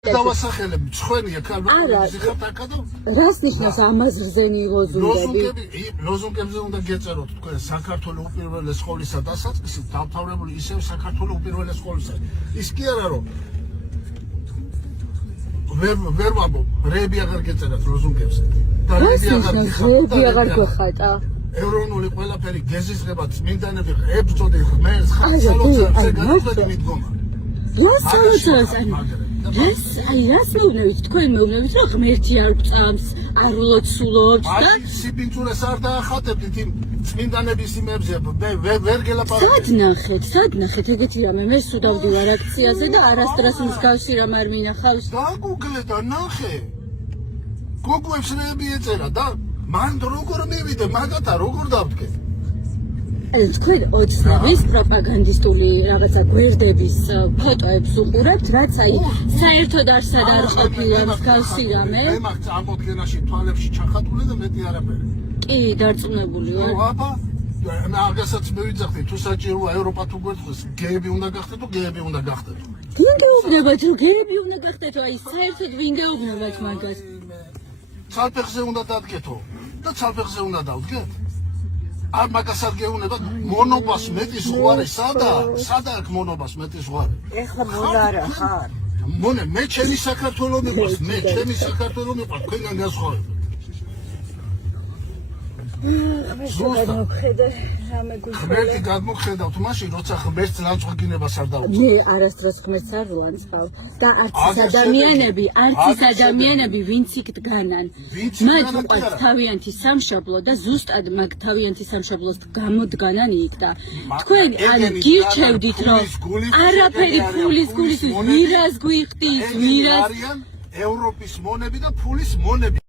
დავასახელებ მცხვენია ხალხი აკადო რას ნიშნავს ამაზრზენი ლოზუნგები? ლოზუნგებზე უნდა გეწეროთ თქვენ საქართველოს უპირველეს სკოლისა დასაწყისი დამთავრებული ისევ საქართველოს უპირველეს სკოლისა. ის კი არა რომ ვერ ვამბობ, რეები აღარ გეწერათ ლოზუნგებზე. და რეები აღარ გეხატა. ეროვნული ყველაფერი გეზიზღება წმინდანები ებრძოდი ღმერთს ხალხს განუწყვეტი მიდგომა. Yes, რას მეუბნებით, თქვენ მეუბნებით, რომ ღმერთი არ გწამს, არ ულოცულობს და სიბინძურეს არ დაახატებდით იმ წმინდანების იმებზე, ვერ გელაპარაკეთ. სად ნახეთ, ეგეთი რამე, მე სულ დავდივარ აქციაზე და არასდროს მსგავსი რამ არ მინახავს. დაგუგლე და ნახე. გოგოებს რეები ეწერა და მან როგორ მივიდე, მაგათა როგორ დავდგე. თქვენ ოცნების პროპაგანდისტული რაღაცა გვერდების ფოტოებს უყურებთ, რაც აი საერთოდ არსად არ ყოფილა მსგავსი რამე. მე მაგ წარმოდგენაში თვალებში ჩახატული და მეტი არაფერი. კი, დარწმუნებული ვარ. აბა, მე აღასაც მივიძახდი, თუ საჭიროა ევროპა თუ გვერდს, გეები უნდა გახდეთ, გეები უნდა გახდეთ. ვინ გეუბნებათ, რომ გეები უნდა გახდეთ, აი საერთოდ ვინ გეუბნებათ მაგას? ცალფეხზე უნდა დადგეთო და ცალფეხზე უნდა დავდგეთ. არ მაგასაც გეუბნებათ, მონობას მეტი ზღვარი სადა აქვს მონობას მეტი ზღვარი? ეხლა მონარა ხარ. მონე მე ჩემი საქართველოს მიყვარს, მე ჩემი საქართველოს მიყვარს, თქვენგან განსხვავებით. ღმერთი გადმოგხედავთ მაშინ, როცა ღმერთს ლანცვაგინებას არ დავუწყო. მე არასდროს ღმერთს არ ვლანცვავ და არც ის ადამიანები, ვინც იქ დგანან, მათ უყვართ თავიანთი სამშობლო და ზუსტად მაგ თავიანთი სამშობლოს გამოდგანან იქ და თქვენ ან გირჩევდით, რომ არაფერი ფულის გულის ვირას გვიხდის, ვირას არიან ევროპის მონები და ფულის მონები.